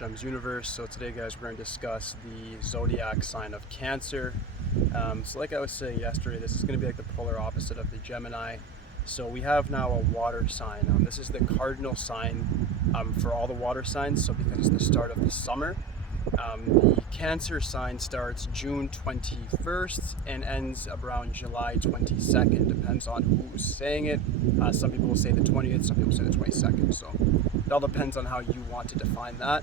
Shem's Universe. So today, guys, we're going to discuss the zodiac sign of Cancer. So like I was saying yesterday, this is going to be like the polar opposite of the Gemini. So we have now a water sign. This is the cardinal sign for all the water signs. So because it's the start of the summer, the Cancer sign starts June 21st and ends around July 22nd. Depends on who's saying it. Some people will say the 20th, some people say the 22nd. So it all depends on how you want to define that.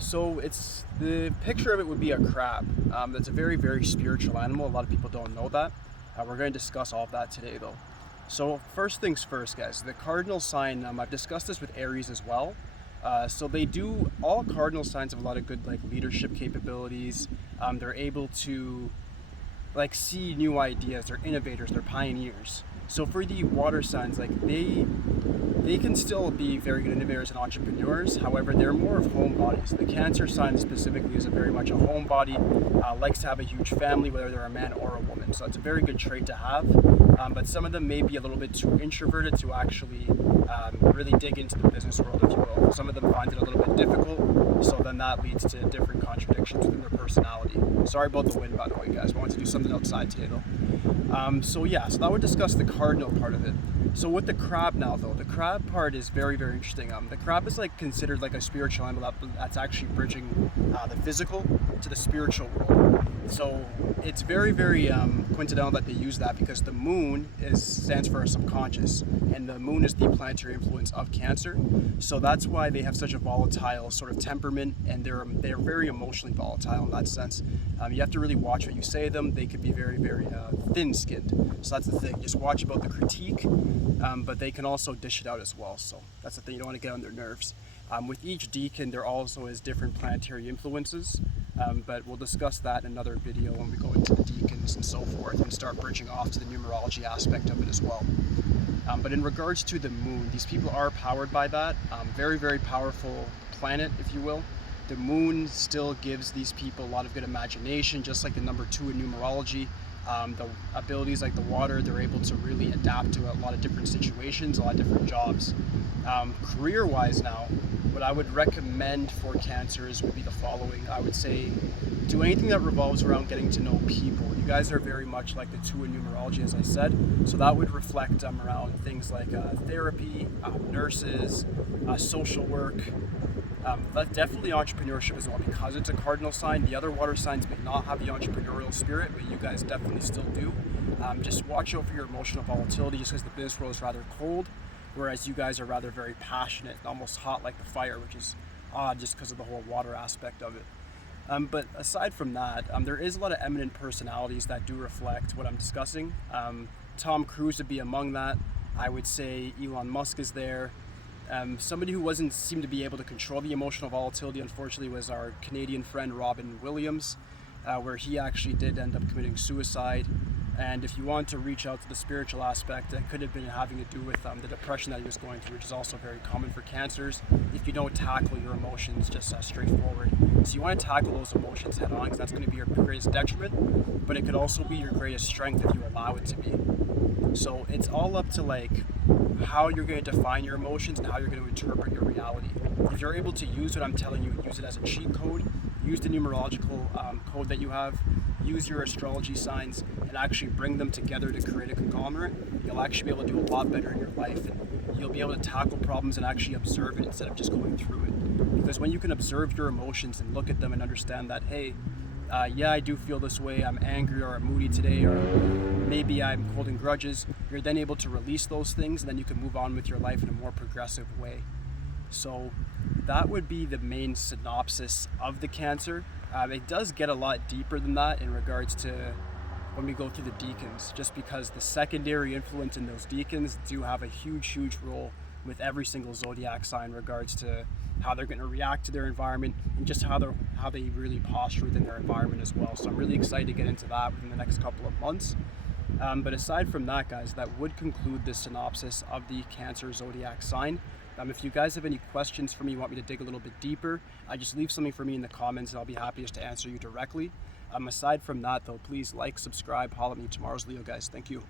So it's the picture of it would be a crab. That's a very, very spiritual animal. A lot of people don't know that. We're going to discuss all of that today, though. So first things first, guys. The cardinal sign. I've discussed this with Aries as well. So they do, all cardinal signs have a lot of good like leadership capabilities. They're able to like see new ideas. They're innovators. They're pioneers. So for the water signs, like they can still be very good innovators and entrepreneurs. However, they're more of homebodies. The Cancer sign specifically is very much a homebody, likes to have a huge family, whether they're a man or a woman. So it's a very good trait to have. But some of them may be a little bit too introverted to actually really dig into the business world, if you will. Some of them find it a little bit difficult, so then that leads to different contradictions within their personality. Sorry about the wind, by the way, guys. I want to do something outside today, though. So that would discuss the cardinal part of it. So with the crab now, though, the crab part is very, very interesting. The crab is like considered like a spiritual animal that's actually bridging the physical to the spiritual world. So it's very, very coincidental that they use that because the moon stands for our subconscious, and the moon is the planetary influence of Cancer. So that's why they have such a volatile sort of temperament, and they're very emotionally volatile in that sense. You have to really watch what you say to them. They could be very, very thin-skinned. So that's the thing. Just watch about the critique, but they can also dish it out as well. So that's the thing. You don't want to get on their nerves. With each decan, there also is different planetary influences. But we'll discuss that in another video when we go into the decans and so forth and start bridging off to the numerology aspect of it as well. But in regards to the moon, these people are powered by that. Very, very powerful planet, if you will. The moon still gives these people a lot of good imagination, just like the number 2 in numerology. The abilities like the water, they're able to really adapt to a lot of different situations, a lot of different jobs. Career-wise now, what I would recommend for Cancers would be the following. I would say do anything that revolves around getting to know people. You guys are very much like the 2 in numerology, as I said. So that would reflect around things like therapy, nurses, social work. Definitely entrepreneurship as well, because it's a cardinal sign. The other water signs may not have the entrepreneurial spirit, but you guys definitely still do. Just watch out for your emotional volatility, just because the business world is rather cold, whereas you guys are rather very passionate, almost hot like the fire, which is odd just because of the whole water aspect of it. But aside from that, there is a lot of eminent personalities that do reflect what I'm discussing. Tom Cruise would be among that. I would say Elon Musk is there. Somebody who seemed to be able to control the emotional volatility, unfortunately, was our Canadian friend Robin Williams, where he actually did end up committing suicide. And if you want to reach out to the spiritual aspect, it could have been having to do with the depression that he was going through, which is also very common for Cancers if you don't tackle your emotions just straightforward. So you want to tackle those emotions head on, because that's going to be your greatest detriment, but it could also be your greatest strength if you allow it to be. So it's all up to like how you're going to define your emotions and how you're going to interpret your reality. If you're able to use what I'm telling you, use it as a cheat code, use the numerological code that you have, use your astrology signs, and actually bring them together to create a conglomerate, you'll actually be able to do a lot better in your life, and you'll be able to tackle problems and actually observe it instead of just going through it. Because when you can observe your emotions and look at them and understand that, hey, I do feel this way, I'm angry or I'm moody today, or maybe I'm holding grudges, you're then able to release those things, and then you can move on with your life in a more progressive way. So that would be the main synopsis of the Cancer. It does get a lot deeper than that in regards to when we go through the decans, just because the secondary influence in those decans do have a huge, huge role with every single zodiac sign in regards to how they're going to react to their environment and just how they really posture within their environment as well. So I'm really excited to get into that within the next couple of months. But aside from that, guys, that would conclude the synopsis of the Cancer zodiac sign. If you guys have any questions for me, want me to dig a little bit deeper, just leave something for me in the comments and I'll be happy just to answer you directly. Aside from that, though, please like, subscribe, holler at me. Tomorrow's Leo, guys. Thank you.